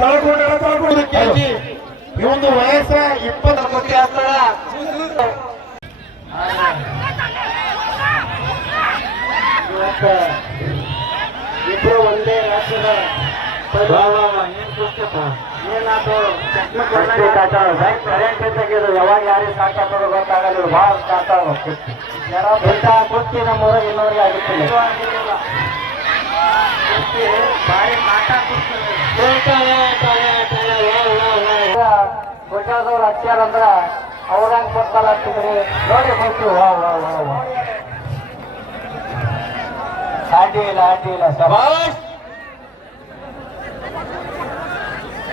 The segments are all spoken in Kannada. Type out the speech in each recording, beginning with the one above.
ತಳ್ಕೊಂಡು ಕೆಜಿ ಇವೊಂದು ವಯಸ್ಸ 20 ಕೋಟಿ ಆಗ್ತದ. ಇಬ್ರು ಒಂದೇ ರಾಜ್ಯದ ಯಾವಾಗ ಯಾರಿಗೆ ಸಾಕಾಗೋದು ಗೊತ್ತಾಗಲ್ಲ. ಭಾಳ ಸಾಕಾಗ ಜನ ಬೆಟ್ಟ ಕುಸ್ತಿ ನಮ್ಮೂರ ಇನ್ನೋರಿಗೆ ಆಗುತ್ತಿಲ್ಲ. ಗುಜರಾದವ್ರು ಹಚ್ಚಾರ ಅಂದ್ರ ಅವ್ರಂಗ್ ಕೊಡ್ತಾರ ಅಂತಿದ್ರಿ ನೋಡಿ ಹೋಗ್ತೀವಿ. ಅಡ್ಡಿ ಇಲ್ಲ ಅಡ್ಡಿ ಇಲ್ಲ. ಶಬಾಷ್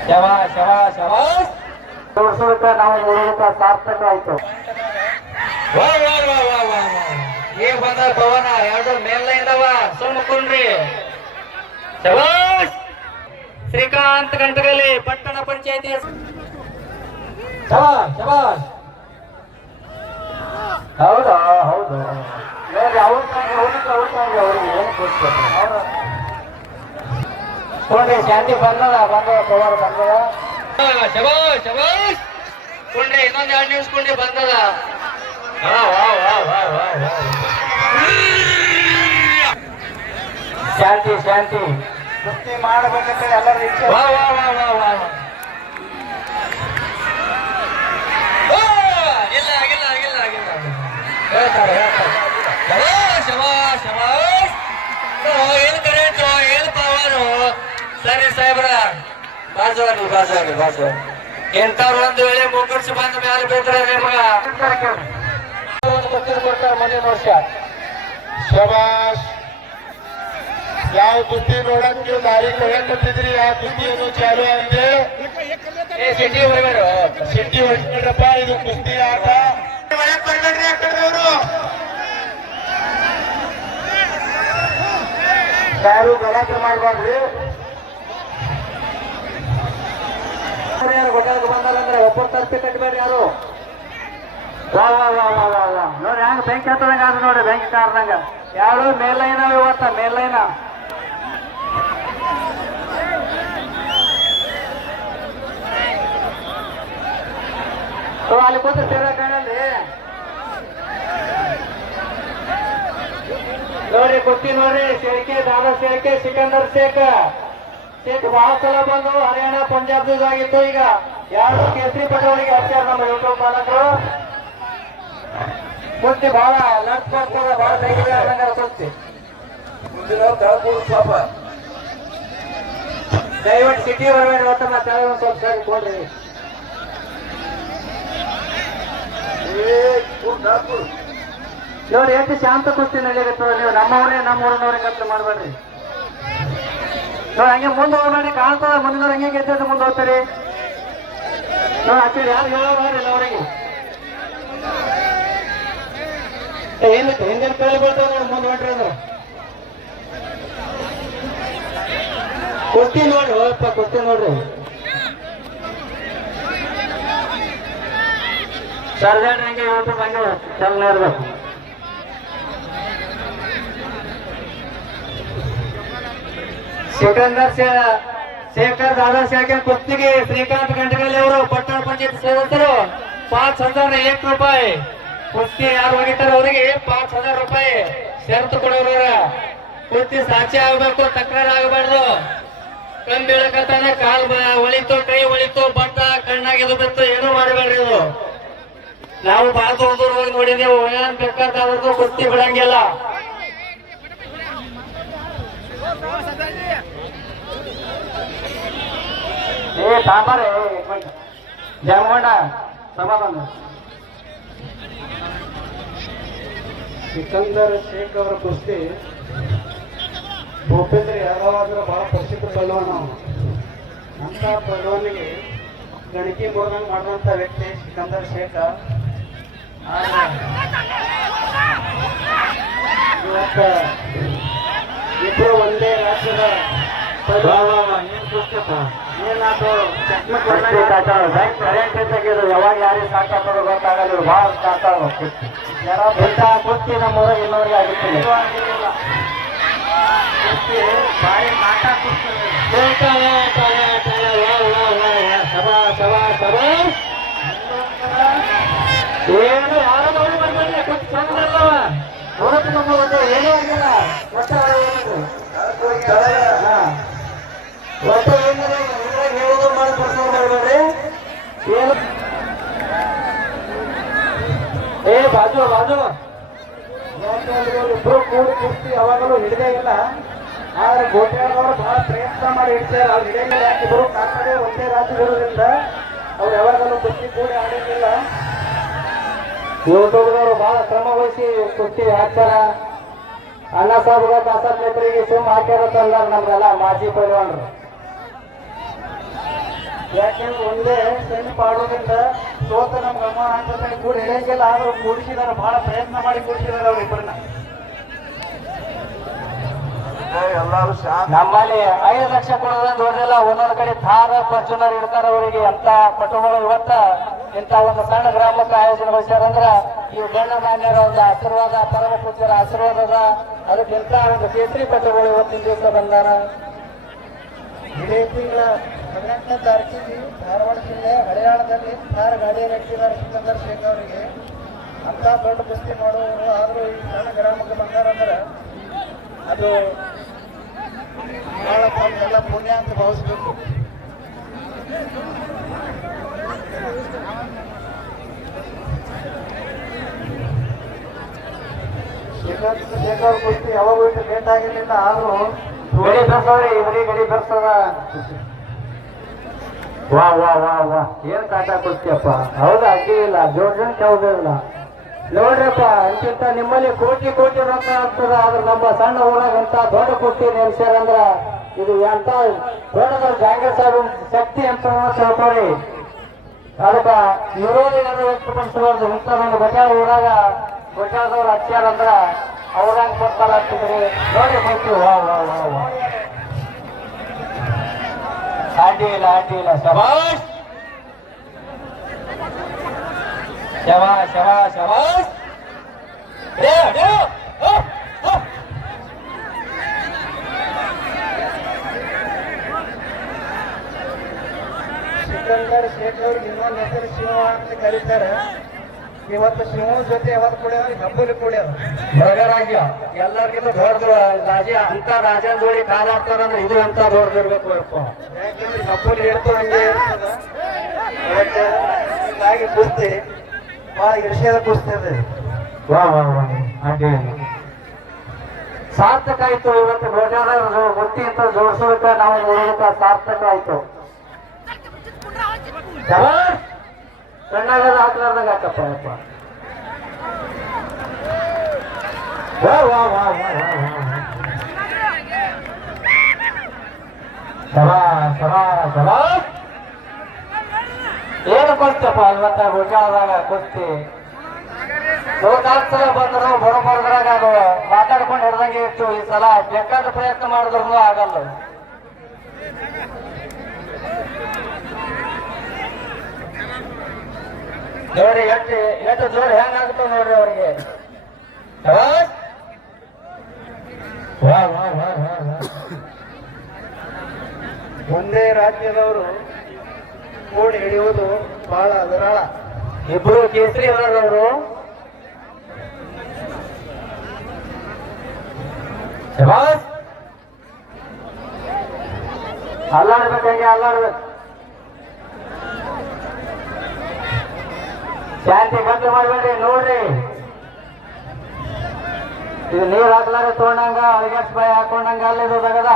ಶಬಾಷ್ ಶಬಾಷ್ ಶಬಾಷ್. 200 ರೂಪಾಯಿ ನಾವು 100 ರೂಪಾಯಿ ಸಾರ್ಥಕ ಆಯ್ತು. ಈಗ ಬಂದ ಪವನ ಎರಡು ಮೇಲ್ನೈದವ ಸುಮ್ಕೊಂಡ್ರಿ. ಶಬಾಷ್ ಶ್ರೀಕಾಂತ್ ಗಂಟಗಲಿ ಪಟ್ಟಣ ಪಂಚಾಯತಿ. ಶಬಾಷ್ ಶಬಾಷ್. ಹೌದಾ ಹೌದು ಅವ್ರಿಗೆ ಏನು ಕೊಡ್ತಾರೆ ನೋಡ್ರಿ. ಶಾಂತಿ ಬಂದದ ಪವರ್ ಬಂದದ. ಶಬಾಷ್ ಶಬಾಷ್ ಕೊಂಡ್ರಿ. ಇನ್ನೊಂದ್ 2 ನಿಮಿಷ ಕೊಂಡ್ರಿ ಬಂದದ. ಶಾಂತಿ ಶಾಂತಿ ಕುಸ್ತಿ ಮಾಡಬೇಕಂತ ಎಲ್ಲರ ಇಚ್ಛೆ. ಇಲ್ಲ ಆಗಿಲ್ಲ ಆಗಿಲ್ಲ ಆಗಿಲ್ಲ ಹೇಳ್ತಾರೆ ಹೇಳ್ತಾರೆ. ಶಬಾಷ್ ಶಬಾಷ್. ಏನು ಕರೆಂಟು ಏನು ಪವರು. ಸರಿ ಸಾಹೇಬ್ರ ಬಾಜುವಲ್ಲಿ ಬಾಜುವಲ್ಲಿ ಬಾಜು ಎಂತವ್ರು ಒಂದು ವೇಳೆ ಮುಗ್ಗರ್ಸಿ ಬಂದ ಮೇಲೆ ಬೇಕ್ರೆ ನಿಮಗ ಕೊಡ್ತಾರೆ ಮುಂದಿನ ವರ್ಷ. ಶಬಾಷ್. ಯಾವ ಕುಸ್ತಿ ನೋಡಕ್ಕೆ ದಾರಿ ಕೊಟ್ಟಿದ್ರಿ ಆ ಕುಸ್ತಿಯನ್ನು ಚಾಲು ಆಗಿದೆ. ಸಿಟಿ ಹೊರಗಡ್ರಪ್ಪ ಇದು ಕುಸ್ತಿ ಆಟ. ಬರ್ಬೇಡ್ರಿ ಆ ಕಡೆದವರು ಯಾರು ಗಲಾಟೆ ಮಾಡಬಾರ್ದ್ರಿ. ಯಾರು ಗೊತ್ತಾಗ ಬಂದಾರಂದ್ರೆ ಒಬ್ಬರು ತರ್ಪಿ ಕಟ್ಟಬೇಡ್ರಿ ಯಾರು. ವಾ ವಾ ವಾ ವಾ ವಾ ವಾ ನೋಡ್ರಿ ಹಂಗ ಬೆಂಕಿ ಹತ್ತದಂಗ ಅದು ನೋಡ್ರಿ. ಬೆಂಕಿ ಕಾರ್ದಂಗ ಯಾರು ಮೇಲೈನ ಇವತ್ತ ಮೇಲೈನ. ಅಲ್ಲಿ ಕೂತು ಸೇರ ಕಾಣಲ್ರಿ ನೋಡ್ರಿ. ಕುಸ್ತಿ ನೋಡ್ರಿ. ಶೇಖೆ ದಾದಾ ಶೇಖೆ ಸಿಕಂದರ್ ಶೇಖ್ ಬಹಳ ಸಲ ಬಂದು ಹರಿಯಾಣ ಪಂಜಾಬ್ದಾಗಿತ್ತು. ಈಗ ಯಾರು ಕೇಸರಿ ಪಟವಳಿಗೆ ಹಚ್ಚಾರ ನಮ್ಮ ಯೂಟ್ಯೂಬ್ ಮಾಲಕರು. ಕುಸ್ತಿ ಬಹಳ ನಡ್ಸ್ಕೊಳ್ತದ ಬಹಳ ಧೈರ್ಯ ಕುಸ್ತಿ. ದಯವಿಟ್ಟು ಸಿಟಿ ಹೊರಗಡೆ ಹೊತ್ತ ಮಾತಾಡೋ ಸ್ವಲ್ಪ ಸರಿ ಕೊಡ್ರಿ. ನೋಡಿ ಎಷ್ಟು ಶಾಂತ ಕುಸ್ತಿ ನಡೆಯತ್ತದ. ನೀವು ನಮ್ಮೂರಿನವ್ರಿಗೆ ಅಂತ ಮಾಡ್ಬೇಡ್ರಿ. ನೋಡಿ ಹಂಗೆ ಮುಂದೆ ಹೋಗ್ಬೇಡಿ. ಕಾಣ್ತದ ಮುಂದಿನವ್ರು ಹಂಗೆ ಗೆದ್ದು ಮುಂದೆ ಹೋಗ್ತಾರೆ ನೋಡಿ. ಆಕ್ಚುಲಿ ಯಾರು ಹೇಳೋಲ್ಲ ಅವರಿಗೆ ಏನಿತ್ತು ಹಿಂದಿನ ಕೇಳಿ ಬೀಳ್ತಾವ ನೋಡಿ. ಮುಂದೆ ಹೊಂಟ್ರಿ ಅಂದ್ರೆ ಕುಸ್ತಿ ನೋಡ್ರಿ. ಹೋಗಪ್ಪ ಕುಸ್ತಿ ನೋಡ್ರಿ. ಸರ್ದಾಡ್ ಹಂಗೆ ಯೂಟ್ಯೂಬ್ ಹಂಗೆ ಚಲನೆ ಇರ್ಬೇಕು. ಸಿಕಂದರ್ ಶೇಖರ್ ದಾದಾ ಶೇಖರ್ ಕುಸ್ತಿಗೆ ಶ್ರೀಕಾಂತ್ ಗಂಟಗಲ್ಲಿ ಅವರು ಪಟ್ಟಣ ಪಂಚಾಯತ್ ಸದಸ್ಯರು 5001 ರೂಪಾಯಿ. ಕುಸ್ತಿ ಯಾರು ಹೋಗಿರ್ತಾರ ಅವರಿಗೆ 5000 ರೂಪಾಯಿ ಷರತ್ತು ಕೊಡೋರ. ಕುಸ್ತಿ ಸಾಕ್ಷಿ ಆಗ್ಬೇಕು, ತಕರಾರು ಆಗಬಾರ್ದು. ಕಣ್ ಬೀಳಕತ್ತಾನೆ ಕಾಲ್ ಒಳಿತು ಕೈ ಒಳಿತು ಬಟ್ಟ ಕಣ್ಣಾಗಿದು ಬಿತ್ತು ಏನು ಮಾಡಬೇಡ್ರಿ. ಇದು ನಾವು ಬಹಳ ದೂರ ಹೋಗಿ ನೋಡಿದೆವು. ಏನ್ ಬೇಕಾದವ್ರದ್ದು ಕುಸ್ತಿ ಬಿಡಂಗಿಲ್ಲ. ಸಾಂಬಾರೇ ಜಮಗೊಂಡ ಸಮಾಧಾನ. ಸಿಕಂದರ್ ಶೇಖ್ ಅವರ ಕುಸ್ತಿ ಭೂಪೇಂದ್ರ ಯಾದವ್ ಬಹಳ ಪ್ರಸಿದ್ಧ ಪಲ್ವಾನ. ಅಂತ ಪಲ್ವಾನಿಗೆ ಗಣಕಿ ಮುರುಗನ್ ಮಾಡುವಂತ ವ್ಯಕ್ತಿ ಸಿಕಂದರ್ ಶೇಖ್. ಇಬ್ರು ಒಂದೇ ರಾಜ್ಯದ ಯಾವಾಗ ಯಾರಿಗೆ ಸಾಕಾಗೋದು ಗೊತ್ತಾಗಲ್ಲ. ಭಾಳ ಸಾಕಾಗ ಜನ ಬೆಟ್ಟ ಕುಸ್ತಿ ನಮ್ಮೂರ ಇನ್ನೋರಿಗೆ ಆಗುತ್ತಿಲ್ಲ. ಬಾಯಿ ನಾಟ ಕುಸ್ತಿ ಇವತ್ತು ನಮ್ಮ ಒಂದು ಏನೂ ಆಗಿಲ್ಲ ಒಟ್ಟು ಒಟ್ಟು ಏನಾರ ಹೇಳೋದು ಮಾಡಿ ಪ್ರಶ್ನೆ ಮಾಡಬೇಡ್ರಿ ಏನು ಏ ಬಾಜು ಬಾಜು ಇಬ್ರು ಕೂಡಿ ಕುರ್ತಿ ಯಾವಾಗಲೂ ಹಿಡಿದೇ ಇಲ್ಲ ಆದ್ರೆ ಗೋಟ್ಯಾಳದವರು ಬಹಳ ಪ್ರಯತ್ನ ಮಾಡಿ ಹಿಡ್ತಾರೆ ಅವ್ರು ಹಿಡಿಯಂಗಿಲ್ಲ ಇಬ್ಬರು ಕಾಕಡೆ ಒಂದೇ ರಾಜ್ಯಗಳಿಂದ ಅವ್ರು ಯಾವಾಗಲೂ ಕುಸ್ತಿ ಕೂಡಿ ಆಡಿಲ್ಲ ಯುವಕರು ಬಹಳ ಶ್ರಮ ವಹಿಸಿ ಕುಸ್ತಿ ಹಾಕ್ತಾರ ಅಣ್ಣ ಸಾಹೇಬ್ಗ ದಾಸರ ನೇತ್ರಿಗೆ ಸುಮ್ ಹಾಕ್ಯಾರತ್ತ ಅಂದಾರ ನಮ್ಗೆಲ್ಲ ಮಾಜಿ ಪೈಲ್ವಾನ್ರು ಯಾಕೆಂದ್ರೆ ಒಂದೇ ಸಣ್ಣ ಪಾಡೋದ್ರಿಂದ ಸೋತ ನಮ್ಗೆ ಅಮ್ಮ ಹಾಕಿ ಕೂಡ ಹಿಡಿಯಂಗಿಲ್ಲ ಆದ್ರೂ ಕೂಡಿಸಿದಾರೆ ಬಹಳ ಪ್ರಯತ್ನ ಮಾಡಿ ಕೂಡಿಸಿದಾರೆ ಅವ್ರ ಇಬ್ಬರನ್ನ ಎಲ್ಲಾರು ನಮ್ಮಲ್ಲಿ 5 ಲಕ್ಷ ಕೊಡೋದಂತ ಹೋದಿಲ್ಲ ಒಂದೊಂದು ಕಡೆ ಥಾರ ಫಾರ್ಚುನರ್ ಇಡ್ತಾರ ಅವರಿಗೆ ಅಂತ ಪಟುಗಳು ಇವತ್ತ ಇಂಥ ಒಂದು ಸಣ್ಣ ಗ್ರಾಮಕ್ಕೆ ಆಯೋಜನೆಗೊಳಿಸ್ಯಾರಂದ್ರ ಈ ಗಣ್ಯ ಮಾನ್ಯರ ಒಂದು ಆಶೀರ್ವಾದ ಪರಮ ಪೂಜ್ಯರ ಆಶೀರ್ವಾದದ ಅದಕ್ಕಿಂತ ಒಂದು ಕೇಸರಿ ಪಟುಗಳು ಇವತ್ತಿನ ದಿವಸ ಬಂದಾರ ಇದೇ ತಿಂಗಳ 18ನೇ ತಾರೀಕಿಗೆ ಧಾರವಾಡ ಜಿಲ್ಲೆ ಹಳೆಯಾಳದಲ್ಲಿ ಥಾರ್ ಗಾಡಿ ನಡೆಸಿದ್ದಾರೆ ಸಿಕಂದರ್ ಶೇಖ್ ಅವರಿಗೆ ಅಂತ ದೊಡ್ಡ ಕುಸ್ತಿ ಮಾಡುವವರು ಆದರೂ ಈ ಸಣ್ಣ ಗ್ರಾಮಕ್ಕೆ ಬಂದಾರಂದ್ರೆ ಅದು ಬಹಳ ಎಲ್ಲ ಪುಣ್ಯ ಅಂತ ಭಾವಿಸ್ಬೇಕು ಶೇಖರ್ ಕುಸ್ತಿ ಯಾವಾಗ ಹೋಯ್ತು ಲೇಟ್ ಆಗಿರ್ಲಿಲ್ಲ ಆದ್ರೂ ಗಡಿ ಬೆರ್ಸವ್ರಿ ಬರೀ ಗಡಿ ಬೆರ್ಸದ ವಾ ವಾ ವಾ ವಾ ಏನ್ ಕಾಟ ಕೊಡ್ತೀಯಪ್ಪ ಹೌದಾ ಅಡ್ಡಿ ಇಲ್ಲ ಜೋಡ್ ಯಾವುದಿಲ್ಲ ನೋಡ್ರಪ್ಪ ಅಂತಿಂತ ನಿಮ್ಮಲ್ಲಿ ಕೋಟಿ ಕೋಟಿ ರೊಕ್ಕ ಆಗ್ತದ ಆದ್ರೆ ನಮ್ಮ ಸಣ್ಣ ಊರಾಗ ಅಂತ ದೊಡ್ಡ ಕುಸ್ತಿ ನೆನ್ಸ್ಯಾರಂದ್ರ ಇದು ಎಂತ ದೊಡ್ಡದ ಜಾಂಗೀರ್ ಸಾಹೇಬ್ ಶಕ್ತಿ ಅಂತ ತಿಳ್ಕೊರಿ ಅದಕ್ಕ ವಿರೋಧಿಗಳನ್ನು ವ್ಯಕ್ತಪಡಿಸಬಾರ್ದು ಇಂಥದೊಂದು ಗೊತ್ತಾಳ ಊರಾಗ ಗೊತ್ತಾದವ್ರು ಹಚ್ಚಾರಂದ್ರ ಅವ್ರಂಗ್ ಕೊಡ್ತಾರ ಅಂತಿದ್ರಿ ನೋಡಿ ಕೊಡ್ತೀವಿ ವಾ ವಾ ವಾ ವಾ ಅಡ್ಡಿ ಇಲ್ಲ ಶಬಾಷ್ ಶಬಾಷ್ ಶಬಾಷ್ ಶಬಾಷ್ ಸಿಕಂದರ್ ಶೇಖ್ ಅವ್ರಿಗೆ ಇನ್ನೊಂದು ಹೆಸರು ಶಿವ ಅಂತ ಕರೀತಾರೆ ಇವತ್ತು ಶಿವನ ಜೊತೆ ಯಾವತ್ತು ಕುಡಿಯೋದು ಹಬ್ಬಲಿ ಕುಡಿಯೋದು ಮೃಗರಾಜ್ಯ ಎಲ್ಲರಿಗಿಂತ ದೊಡ್ಡದು ರಾಜ ಅಂತ ರಾಜನ ಜೋಡಿ ಕಾಲಾಡ್ತಾರಂದ್ರೆ ಇದು ಅಂತ ದೊಡ್ಡದಿರ್ಬೇಕು ಯಾಕೆಂದ್ರೆ ಹಬ್ಬಲಿ ಹೇಳ್ತು ಹಂಗೆ ಇರ್ತದ ಹೀಗಾಗಿ ಕುಸ್ತಿ ಬಹಳ ವಿಷಯದ ಕುಸ್ತಿ ಇದೆ ವಾ ವಾ ವಾ ಅಡ್ಡಿ ಸಾರ್ಥಕ ಆಯ್ತು ಇವತ್ತು ಗೋಟಾದ ಗೊತ್ತಿ ಅಂತ ಜೋಡಿಸೋದಕ್ಕೆ ನಾವು ನೋಡೋದಕ್ಕೆ ಸಾರ್ಥಕ ಆಯ್ತು ಕಣ್ಣಾಗದ ಹಾಕ್ಲಾರ್ದಾಗ ಹಾಕಪ್ಪ ಅಪ್ಪ ವಾ ವಾ ವಾ ವಾ ಸಭಾ ಸಭಾ ಸಭಾ ಏನು ಕೊಡ್ತಪ್ಪ ಇವತ್ತ ಗೋಟಾದಾಗ ಕುಸ್ತಿ 4 ಸಲ ಬಂದ್ರು ಬರೋಬರದ್ರಾಗ ಅದು ಮಾತಾಡ್ಕೊಂಡು ಹಿಡ್ದಂಗೆ ಇತ್ತು ಈ ಸಲ ಬೇಕಾದ ಪ್ರಯತ್ನ ಮಾಡಿದ್ರು ಆಗಲ್ಲ ನೋಡ್ರಿ ಎಷ್ಟು ಜೋರ್ ಹೆಂಗಾಗುತ್ತೋ ನೋಡ್ರಿ ಅವ್ರಿಗೆ ಒಂದೇ ರಾಜ್ಯದವರು ಕೂಡಿ ಹಿಡಿಯುವುದು ಬಹಳ ವಿರಳ ಇಬ್ರು ಕೇಸರಿ ಅವರು ಅಲ್ಲಾಡ್ಬೇಕಂಗೆ ಅಲ್ಲಾಡ್ಬೇಕು ಶಾಂತಿ ಗಂಟೆ ಮಾಡ್ಬೇಡ್ರಿ ನೋಡ್ರಿ ಇದು ನೀರ್ ಹಾಕ್ಲಾರ ತೊಗೊಂಡಂಗ ಅಳಗ್ಯಾಸ್ ಬಾಯಿ ಹಾಕೊಂಡಂಗ ಅಲ್ಲಿದು ತಗದ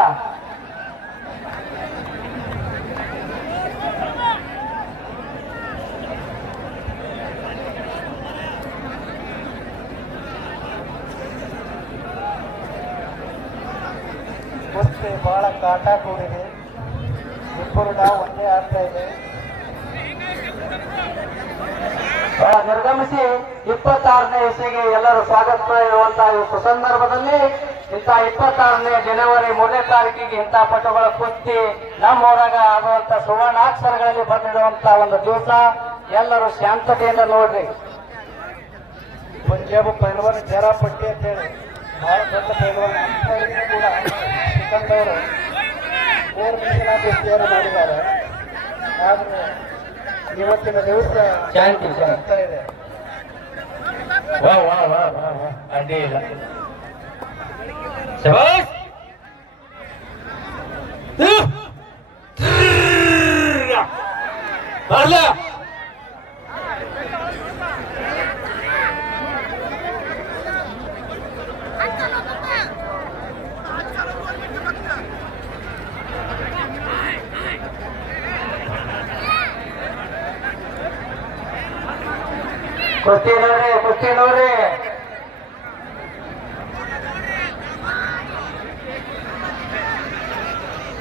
ಕುಸ್ತಿ ಬಹಳ ಕಾಟ ಕೂಡಿದೆ ಇಬ್ಬರು ನಾವು ಒಂದೇ ಆಗ್ತಾ ಇದೆ ನಿರ್ಗಮಿಸಿ 26ನೇ ಇಸೆಗೆ ಎಲ್ಲರೂ ಸ್ವಾಗತ ಇರುವಂತಹ ಈ ಸುಸಂದರ್ಭದಲ್ಲಿ ಇಂಥ 26ನೇ ಜನವರಿ 3ನೇ ತಾರೀಕಿಗೆ ಇಂಥ ಪಟುಗಳ ಕುಸ್ತಿ ನಮ್ಮೂರಾಗ ಆಗುವಂತ ಸುವರ್ಣಾಕ್ಷರಗಳಲ್ಲಿ ಬಂದಿಡುವಂತ ಒಂದು ದಿವಸ ಎಲ್ಲರೂ ಶಾಂತತೆಯಿಂದ ನೋಡ್ರಿ ಪಂಜಾಬ್ ಪೈಲ್ವಾನ್ ಜರಾ ಪಟ್ಟಿ ಅಂತೇಳಿ ಬಹಳ ದೊಡ್ಡ ಪೈಲ್ವಾನ್ ಅಂಥವರಿಗೆ ಕೂಡ ಸಿಕಂದವರು 4 ಮೀಸಲ ಕುಸ್ತಿಯನ್ನು ಮಾಡಿದ್ದಾರೆ ಆದ್ರೆ ಇವತ್ತಿನ ದಿವಸ ಶಾಂತಿ ಆಗ್ತಾ ಇದೆ ವಾ ವಾ ವಾ ವಾ ವಾ ಅಡ್ಡಿ ಇಲ್ಲ ಶಬಾಷ್ ಬರ್ಲ ಕುಸ್ತಿ ನೋಡ್ರಿ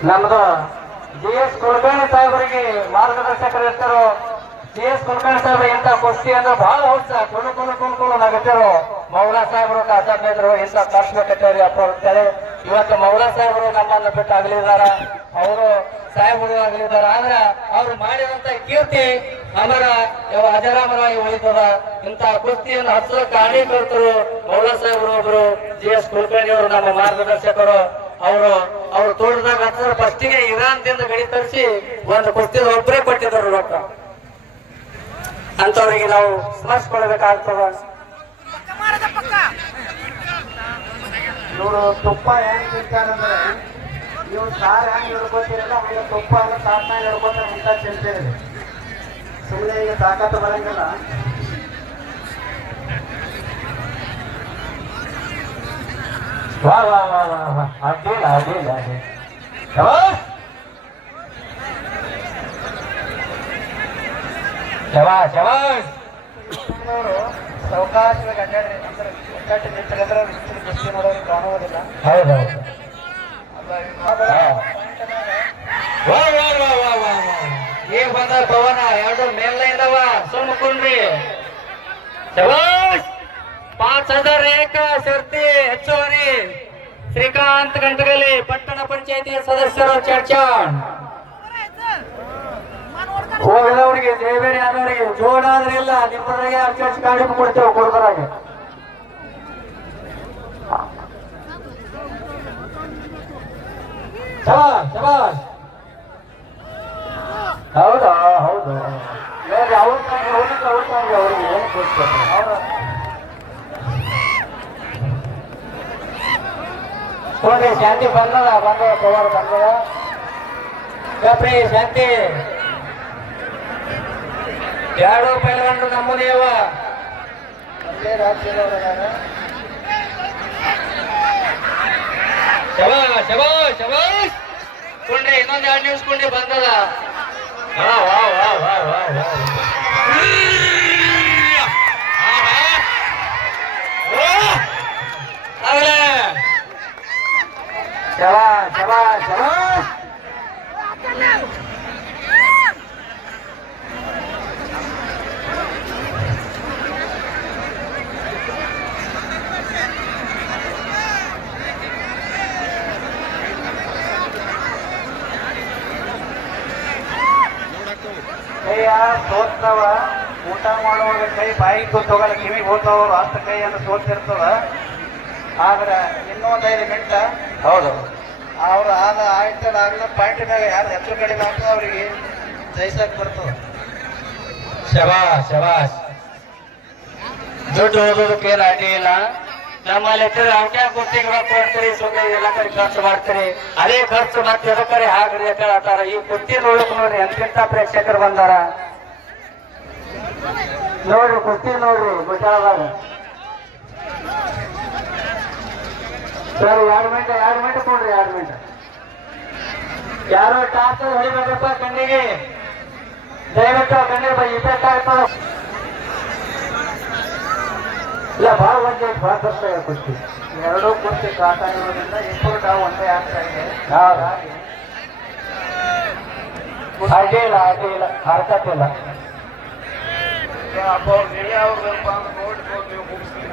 ನಮ್ದು GS ಕುಲಕರ್ಣಿ ಸಾಹೇಬರಿಗೆ ಮಾರ್ಗದರ್ಶಕರು ಇರ್ತಾರೋ GS ಕುಲಕರ್ಣಿ ಸಾಹೇಬ್ರ ಇಂಥ ಕುಸ್ತಿ ಅಂದ್ರೆ ಬಹಳ ಔತ್ಸಾಹ ಕುಣು ನಗತ್ತಾರೋ ಮೌಲಾ ಸಾಹೇಬರು ಕಾಸಾದ್ರು ಇಂಥ ಕರ್ಸ್ಬೇಕತ್ತೇವ್ರಿ ಅಪ್ಪ ಅಂತೇಳಿ ಇವತ್ತು ಮೌಲಾ ಸಾಹೇಬರು ನಮ್ಮನ್ನು ಬಿಟ್ಟು ಆಗಲಿದಾರ ಅವರು ಸಾಹೇಬರು ಆಗಲಿದಾರ ಆದ್ರೆ ಅವ್ರು ಮಾಡಿದಂತ ಕೀರ್ತಿ ಅಮರ ಅಜರಾಮರವಾಗಿ ಉಳಿತದ ಇಂಥ ಕುಸ್ತಿಯನ್ನು ಹಚ್ಚಲು ಕಾರಣೀಕರ್ತರು ಮೌಲಾ ಸಾಹೇಬರು ಒಬ್ರು GS ಕುಲಕರ್ಣಿ ಅವರು ನಮ್ಮ ಮಾರ್ಗದರ್ಶಕರು ಅವರು ತೋಟದಾಗ ಹತ್ತಿರ ಫಸ್ಟಿಗೆ ಇರಾನ್ದಿಂದ ಗಡಿ ತರಿಸಿ ಒಂದು ಕುಸ್ತಿ ಒಬ್ಬರೇ ಕೊಟ್ಟಿದ್ರು ರೊಕ್ಕ ಅಂತವರಿಗೆ ನಾವು ಸ್ಮರಿಸ್ಕೊಳ್ಬೇಕಾಗ್ತದ ಇವರು ತುಪ್ಪ ಹೆಂಗ್ ತಿಂತಾರಂದ್ರೆ ಇವ್ರು ಸಾರು ಹೆಂಗ್ ಹಿಡ್ಕೊತಿರಲ್ಲ ಹಂಗೆ ತುಪ್ಪ ಎಲ್ಲ ತಾಟ್ನಾಗ ಹಿಡ್ಕೊತಾರೆ ಅಂತ ತಿಂತೀರಿ ಸುಮ್ಮನೆ ಈಗ ತಾಕತ್ತು ಬರಂಗಿಲ್ಲ ವಾ ವಾ ವಾ ವಾ ವಾ ಅಡ್ಡಿಲ್ಲ ಶಬಾಷ್ ಅವರು ಸಾವಕಾಶವಾಗಿ ಅಡ್ಡಾಡ್ರಿ ಅಂದ್ರೆ ಒಕ್ಕಟ್ಟು ನಿಂತರೆ ಕುಸ್ತಿ ನೋಡೋರು ಕಾಣುವುದಿಲ್ಲ ಹೌದೌದು ಈಗ ಬಂದ ಪವನ ಎರಡು ಮೇಲ್ನೇ ಇದಾವ ಸುಮ್ಮಕುಂಡ್ರಿ ಶಬಾಷ್ 5000 ಏಕ ಶರ್ತಿ ಹೆಚ್ಚುವರಿ ಶ್ರೀಕಾಂತ್ ಗಂಟಗಲಿ ಪಟ್ಟಣ ಪಂಚಾಯತಿ ಸದಸ್ಯರು ಚರ್ಚಾಣ್ ಹೋಗದವ್ರಿಗೆ ಜಯಬೇಡಿ ಆದವರಿಗೆ ಜೋಡಾದ್ರಿಲ್ಲ ನಿಮ್ಮದ್ರಾಗೆ ಚರ್ಚ್ ಕಾಣಿಕೆ ಕೊಡ್ತೇವೆ ಕೊಡ್ಬರಾಗೆ ಶಬಾಷ್ ಹೌದಾ ಹೌದು ಅವ್ರಿಗೆ ಏನು ಕೊಡ್ತಾರೆ ನೋಡ್ರಿ ಶಾಂತಿ ಬಂದದ ಪವರ್ ಬಂದದ ಗಪ್ರಿ ಶಾಂತಿ ಎರಡು ಪೈಲ್ವಾನ್ರು ನಮ್ಮನೇವ ಒಂದೇ ರಾಜ್ಯದವರಾಗ ಶಬಾಷ್ ಕೊಂಡ್ರಿ ಇನ್ನೊಂದ್ 2 ನಿಮಿಷ ಕೊಂಡ್ರಿ ಬಂದದ ಶಬಾಷ್ ಕೈಯ ಸೋತ್ತವ ಊಟ ಮಾಡುವಾಗ ಕೈ ಬಾಯಿಗೆ ಕೂತೋಗಲ್ಲ ಕಿವಿಗೆ ಹೋಗ್ತಾವ ಅಷ್ಟ ಕೈ ಅಂತ ಸೋತಿರ್ತದ ಆದ್ರೆ ಇನ್ನೊಂದು 5 ಮಿನಿಟ್ ಹೌದು ಅವ್ರು ಆಗ್ಲ ಪಾಯಿಂಟ್ ಮ್ಯಾಗ ಯಾರು ಹೆಚ್ಚು ಕಡಿಮೆ ಆಗ್ತದ ಅವ್ರಿಗೆ ಜಯಿಸಕ್ ಬರ್ತದ ಶಬಾಷ್ ದುಡ್ಡು ಓದೋದಕ್ಕೆ ಏನು ಅಡ್ಡಿ ಇಲ್ಲ ನಮ್ಮಲ್ಲಿ ಅವ್ಕೆ ಗುರ್ತಿಗೆ ರೊಕ್ಕ ಕೊಡ್ತೀರಿ ಸುಮ್ಮನೆ ಎಲ್ಲ ಕಡೆ ಖರ್ಚು ಮಾಡ್ತೀರಿ ಅದೇ ಖರ್ಚು ಮತ್ತೆ ಎದಕ್ಕರೆ ಹಾಗ್ರಿ ಹೇಳ್ತಾರ ಈ ಕುರ್ತಿ ನೋಡಕ್ ನೋಡ್ರಿ ಎಂತೆಂತ ಪ್ರೇಕ್ಷಕರು ಬಂದಾರ ನೋಡ್ರಿ ಕುರ್ತಿ ನೋಡ್ರಿ ಗುಜರಾದಾಗ ಸರ್ 2 ಮಿನಿಟ್ ಕೊಡ್ರಿ 2 ಮಿನಿಟ್ ಯಾರೋ ಟಾರ್ಚ್ ಹೊಡಿಬೇಕಪ್ಪ ಕಣ್ಣಿಗೆ ದಯವಿಟ್ಟು ಕಣ್ಣಿಗೆ ಇಪ್ಪತ್ತಾಗ್ತದ ಇಲ್ಲ ಭಾಳ ಭಾಳ ಕಷ್ಟ ಕುಸ್ತಿ ಎರಡೂ ಕುರ್ತಿ ಕಾಟ ಇರೋದ್ರಿಂದ ಇಬ್ಬರು ನಾವು ಒಂದೇ ಆಗ್ತಾ ಇದೆ ಅಡ್ಡಿ ಇಲ್ಲ ಹರ್ಕತ್ ಇಲ್ಲ ಅಪ್ಪ ಅವ್ರು ನೀವೇ ಅವ್ರಪ್ಪ ನೋಡಿ ನೀವು ಮುಗಿಸ್ತೀವಿ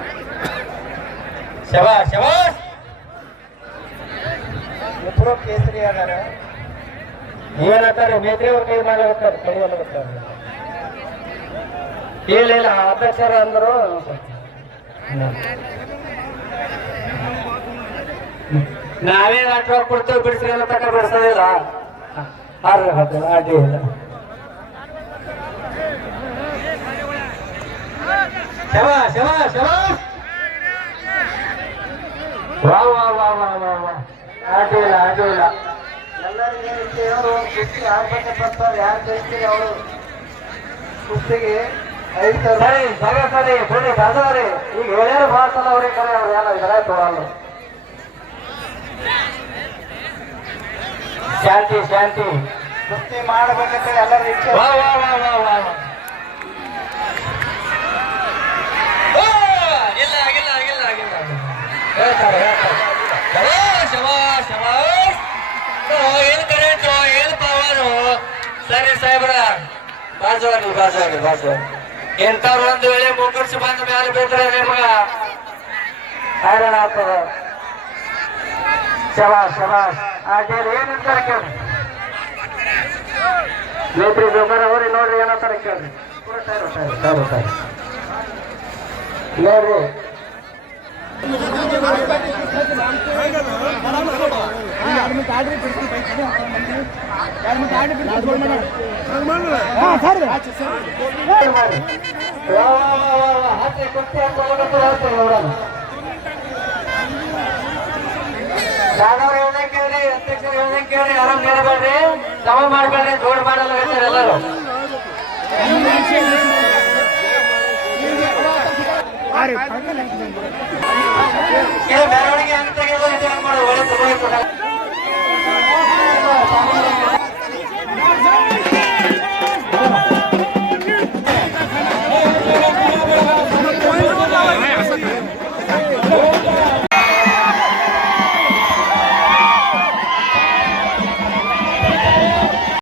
ಶಬಾಷ್ ಇಬ್ಬರು ಕೇಸರಿ ಅದಾರ ಏನಂತಾರೆ ಮೇತ್ರಿ ಅವ್ರ ಕೈ ಮಾಡ್ಲಾಗತ್ತಾರೆ ಕಡಿಯಲಾಗತ್ತಾರೆ ಇಲ್ಲ ಅಧ್ಯಕ್ಷರ ಅಂದ್ರು ನಾವೇ ನಾಟಕ ಕೊಡ್ತೇವೆ ಬಿಡಿಸ್ರಿ ಅನ್ನೋ ತಕ್ಕ ಬಿಡಿಸೋದಿಲ್ಲ ಅಡ್ಡಿ ಇಲ್ಲ ಶಬಾಷ್ ಶಬಾಷ್ ಶಬಾಷ್. ವಾ ವಾ ವಾ ವಾ ವಾ ವಾ. ಅಡ್ಡಿಲ್ಲ ಅಡ್ಡಿಲ್ಲ. ಎಲ್ಲರಿಗೆ ಏನೈತಿ ಅವರು ಕುಸ್ತಿ ಆಡ್ಬೇಕಂತ ಬರ್ತಾರೆ. ಯಾರು ಜಯಿಸ್ತೀರಿ ಅವರು ಕುಸ್ತಿಗೆ 5,000 ಸರಿ ಸರಿ ಸರಿ ಬಿಡಿ ಬರ್ದವ್ರಿ. ಈಗ ಹೇಳ್ಯಾರ ಭಾಳ ಸಲ ಅವ್ರಿಗೆ ಕರೆ ಅವ್ರು ಯಾರು ಇದರ ತಗೊಳಲ್ಲ. ಶಾಂತಿ ಶಾಂತಿ. ಕುಸ್ತಿ ಮಾಡಬೇಕಂತ ಎಲ್ಲರ ಇಚ್ಛೆ. ವಾ ವಾ ವಾ ವಾ ವಾ. ಓ, ಇಲ್ಲ ಆಗಿಲ್ಲ ಆಗಿಲ್ಲ ಆಗಿಲ್ಲ. ಹೇಳ್ತಾರೆ ಹೇಳ್ತಾರೆ. ಶಬಾಷ್ ಶಬಾಷ್ ಶಬಾಷ್. ಓ, ಏನ್ ಕರೆಂಟು ಏನ್ ಪವರು. ಸರಿ ಸಾಹೇಬ್ರ ಬಾಜುವಾಗ್ಲಿ ಬಾಜುವಾಗ್ಲಿ ಬಾಜುವಾಗ್ಲಿ. ಇಂಥವ್ರು ಒಂದು ವೇಳೆ ಮುಗುರ್ಸಿ ಬಂದ ಮೇಲೆ ಬಿದ್ರೆ ನಿಮಗ ಹೈರಾಣ ಆಗ್ತದ. ಶಬಾಷ್ ಶಬಾಷ್. ಅಡ್ಡಿಲ್ಲ ಏನಂತಾರೆ ಕೇಳ್ರಿ. ನೇತ್ರಿ ಜೋಕರ್ ಅವ್ರಿ ನೋಡ್ರಿ ಏನಂತಾರೆ ಕೇಳ್ರಿ. ನೋಡ್ರಿ ಹತ್ತಿ ಕುಸ್ತಿ ಹಾಕೊಳ್ಳೋಣ ನೋಡೋಣ. ಯಾವ್ದವ್ರು ಹೇಳ್ದಂಗೆ ಕೇಳ್ರಿ, ಅಧ್ಯಕ್ಷರು ಹೇಳ್ದಂಗೆ ಕೇಳ್ರಿ. ಆರಾಮ್ ಕೇಳಬೇಡ್ರಿ, ಜಮ ಮಾಡ್ಬೇಡ್ರಿ, ಜೋಡ್ ಮಾಡಲ್ಲ ಹೇಳ್ತಾರೆ ಎಲ್ಲರೂ. ಇದು ಮೆರವಣಿಗೆ ಅಂತ ತೆಗೆದು ಇದು ಹೆಂಗ್ ಮಾಡೋದು ಒಳ್ಳೆ ತಗೊಂಡು